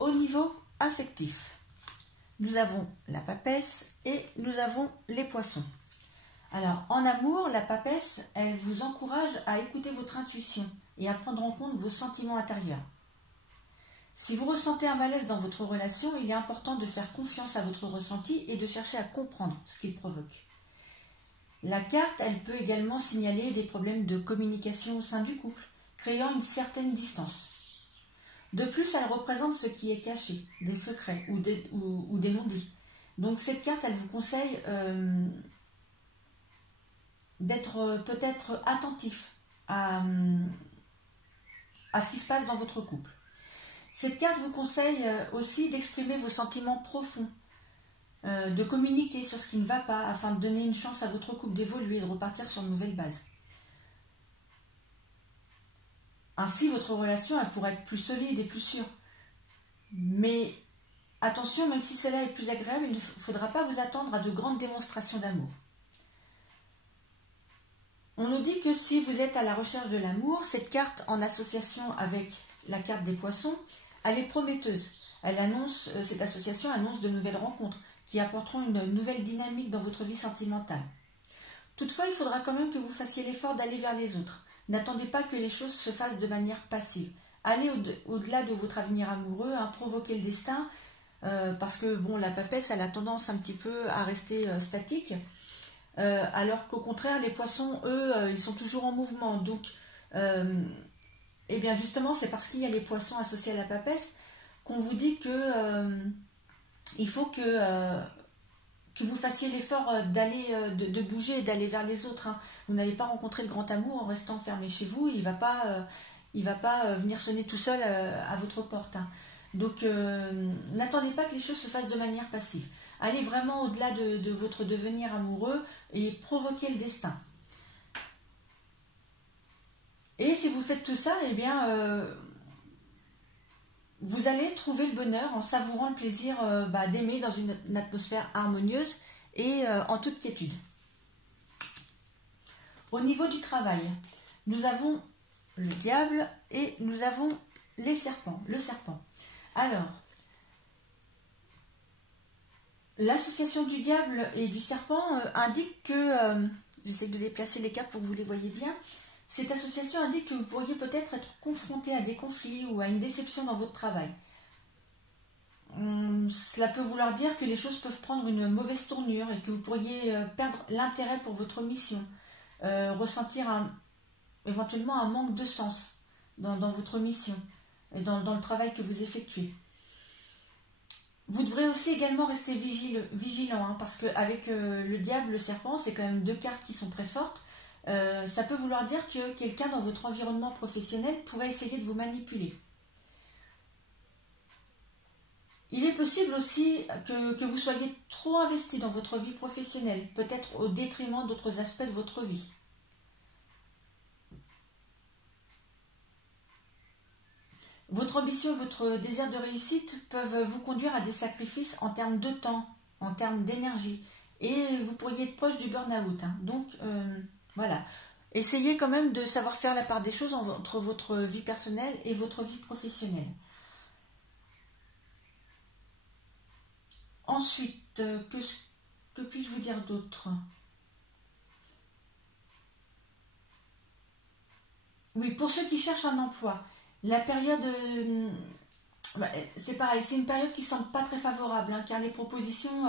au niveau affectif, nous avons la papesse et nous avons les poissons. Alors, en amour, la papesse, elle vous encourage à écouter votre intuition et à prendre en compte vos sentiments intérieurs. Si vous ressentez un malaise dans votre relation, il est important de faire confiance à votre ressenti et de chercher à comprendre ce qu'il provoque. La carte, elle peut également signaler des problèmes de communication au sein du couple, créant une certaine distance. De plus, elle représente ce qui est caché, des secrets ou des non-dits. Donc cette carte, elle vous conseille d'être peut-être attentif à ce qui se passe dans votre couple. Cette carte vous conseille aussi d'exprimer vos sentiments profonds, de communiquer sur ce qui ne va pas afin de donner une chance à votre couple d'évoluer et de repartir sur de nouvelles bases. Ainsi, votre relation elle pourrait être plus solide et plus sûre. Mais attention, même si cela est plus agréable, il ne faudra pas vous attendre à de grandes démonstrations d'amour. On nous dit que si vous êtes à la recherche de l'amour, cette carte en association avec la carte des poissons, elle est prometteuse. Cette association annonce de nouvelles rencontres qui apporteront une nouvelle dynamique dans votre vie sentimentale. Toutefois, il faudra quand même que vous fassiez l'effort d'aller vers les autres. N'attendez pas que les choses se fassent de manière passive. Allez au-delà de votre avenir amoureux, provoquez le destin, parce que bon, la papesse, elle a tendance un petit peu à rester statique, alors qu'au contraire, les poissons, eux, ils sont toujours en mouvement. Donc, eh bien justement, c'est parce qu'il y a les poissons associés à la papesse qu'on vous dit que il faut que vous fassiez l'effort de bouger et d'aller vers les autres. Vous n'allez pas rencontrer le grand amour en restant enfermé chez vous. Il va pas venir sonner tout seul à votre porte. Donc, n'attendez pas que les choses se fassent de manière passive. Allez vraiment au-delà de votre devenir amoureux et provoquez le destin. Et si vous faites tout ça, eh bien, vous allez trouver le bonheur en savourant le plaisir d'aimer dans une atmosphère harmonieuse et en toute quiétude. Au niveau du travail, nous avons le diable et nous avons le serpent. Alors, l'association du diable et du serpent indique que, j'essaie de déplacer les cartes pour que vous les voyez bien, cette association indique que vous pourriez peut-être être confronté à des conflits ou à une déception dans votre travail. Cela peut vouloir dire que les choses peuvent prendre une mauvaise tournure et que vous pourriez perdre l'intérêt pour votre mission, ressentir éventuellement un manque de sens dans votre mission et dans le travail que vous effectuez. Vous devrez aussi également rester vigilant, parce qu'avec le diable, le serpent, c'est quand même deux cartes qui sont très fortes. Ça peut vouloir dire que quelqu'un dans votre environnement professionnel pourrait essayer de vous manipuler. Il est possible aussi que vous soyez trop investi dans votre vie professionnelle, peut-être au détriment d'autres aspects de votre vie. Votre ambition, votre désir de réussite peuvent vous conduire à des sacrifices en termes de temps, en termes d'énergie. Et vous pourriez être proche du burn-out. Donc, voilà. Essayez quand même de savoir faire la part des choses entre votre vie personnelle et votre vie professionnelle. Ensuite, que puis-je vous dire d'autre? Oui, pour ceux qui cherchent un emploi, la période, c'est pareil, c'est une période qui ne semble pas très favorable, car les propositions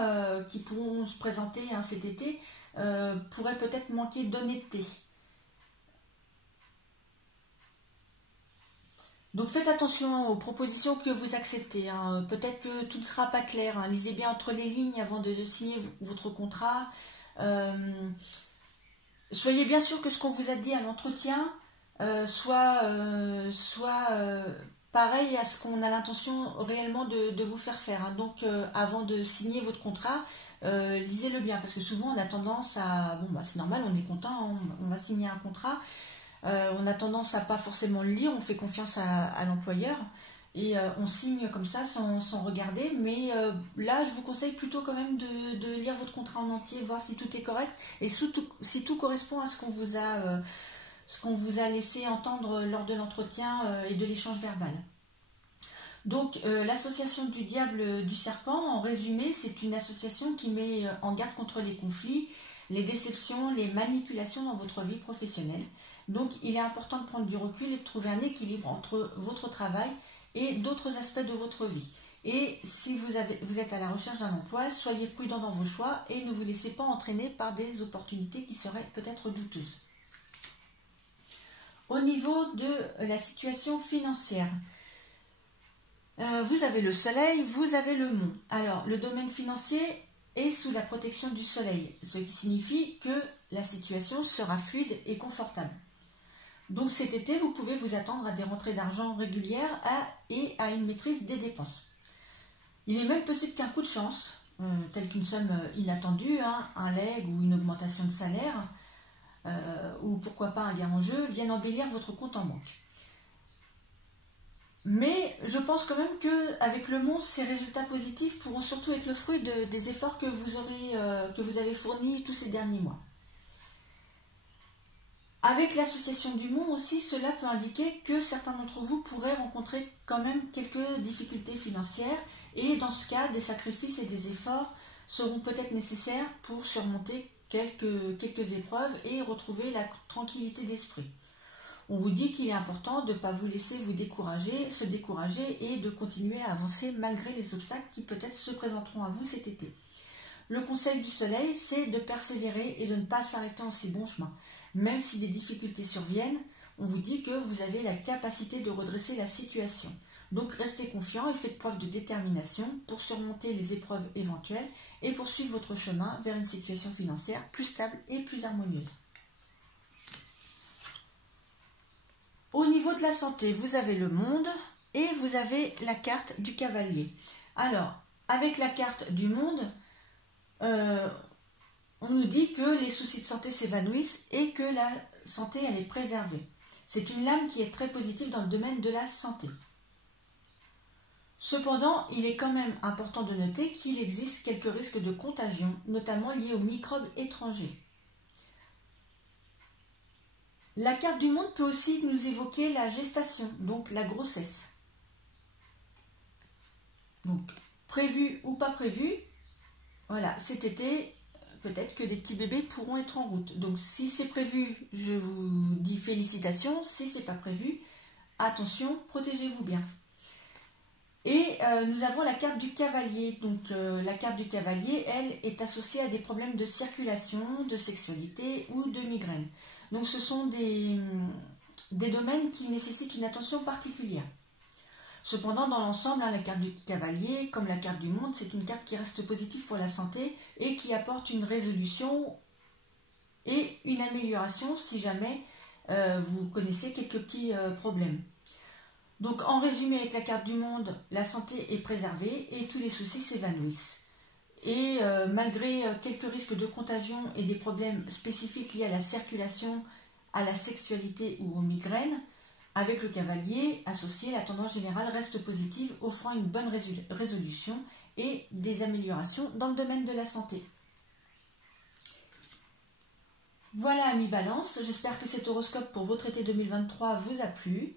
qui pourront se présenter cet été pourraient peut-être manquer d'honnêteté. Donc faites attention aux propositions que vous acceptez. Peut-être que tout ne sera pas clair. Lisez bien entre les lignes avant de signer votre contrat. Soyez bien sûr que ce qu'on vous a dit à l'entretien soit pareil à ce qu'on a l'intention réellement de vous faire faire. Donc avant de signer votre contrat, lisez-le bien, parce que souvent on a tendance à... Bon, c'est normal, on est content, on va signer un contrat. On a tendance à pas forcément le lire, on fait confiance à l'employeur et on signe comme ça sans regarder. Mais là, je vous conseille plutôt quand même de lire votre contrat en entier, voir si tout est correct et si tout correspond à ce qu'on vous a laissé entendre lors de l'entretien et de l'échange verbal. Donc l'association du diable du serpent, en résumé, c'est une association qui met en garde contre les conflits, les déceptions, les manipulations dans votre vie professionnelle. Donc il est important de prendre du recul et de trouver un équilibre entre votre travail et d'autres aspects de votre vie. Et si vous êtes à la recherche d'un emploi, soyez prudent dans vos choix et ne vous laissez pas entraîner par des opportunités qui seraient peut-être douteuses. Au niveau de la situation financière, vous avez le soleil, vous avez le mont. Alors, le domaine financier est sous la protection du soleil, ce qui signifie que la situation sera fluide et confortable. Donc cet été, vous pouvez vous attendre à des rentrées d'argent régulières et à une maîtrise des dépenses. Il est même possible qu'un coup de chance, tel qu'une somme inattendue, un legs ou une augmentation de salaire, ou pourquoi pas un gain en jeu, vienne embellir votre compte en banque. Mais je pense quand même qu'avec le mont, ces résultats positifs pourront surtout être le fruit des efforts que vous avez fournis tous ces derniers mois. Avec l'association du mont aussi, cela peut indiquer que certains d'entre vous pourraient rencontrer quand même quelques difficultés financières et dans ce cas, des sacrifices et des efforts seront peut-être nécessaires pour surmonter quelques épreuves et retrouver la tranquillité d'esprit. On vous dit qu'il est important de ne pas vous laisser se décourager et de continuer à avancer malgré les obstacles qui peut-être se présenteront à vous cet été. Le conseil du soleil, c'est de persévérer et de ne pas s'arrêter en si bon chemin. Même si des difficultés surviennent, on vous dit que vous avez la capacité de redresser la situation. Donc restez confiant et faites preuve de détermination pour surmonter les épreuves éventuelles et poursuivre votre chemin vers une situation financière plus stable et plus harmonieuse. Au niveau de la santé, vous avez le monde et vous avez la carte du cavalier. Alors, avec la carte du monde, on nous dit que les soucis de santé s'évanouissent et que la santé, elle est préservée. C'est une lame qui est très positive dans le domaine de la santé. Cependant, il est quand même important de noter qu'il existe quelques risques de contagion, notamment liés aux microbes étrangers. La carte du monde peut aussi nous évoquer la gestation, donc la grossesse. Donc, prévu ou pas prévu, voilà, cet été, peut-être que des petits bébés pourront être en route. Donc, si c'est prévu, je vous dis félicitations. Si c'est pas prévu, attention, protégez-vous bien. Et nous avons la carte du cavalier. Donc, la carte du cavalier, elle, est associée à des problèmes de circulation, de sexualité ou de migraine. Donc ce sont des domaines qui nécessitent une attention particulière. Cependant, dans l'ensemble, la carte du cavalier, comme la carte du monde, c'est une carte qui reste positive pour la santé et qui apporte une résolution et une amélioration si jamais vous connaissez quelques petits problèmes. Donc en résumé, avec la carte du monde, la santé est préservée et tous les soucis s'évanouissent. Et malgré quelques risques de contagion et des problèmes spécifiques liés à la circulation, à la sexualité ou aux migraines, avec le cavalier associé, la tendance générale reste positive, offrant une bonne résolution et des améliorations dans le domaine de la santé. Voilà, amis Balance, j'espère que cet horoscope pour votre été 2023 vous a plu.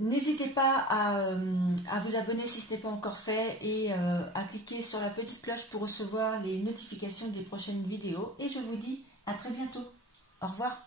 N'hésitez pas à vous abonner si ce n'est pas encore fait et à cliquer sur la petite cloche pour recevoir les notifications des prochaines vidéos. Et je vous dis à très bientôt. Au revoir.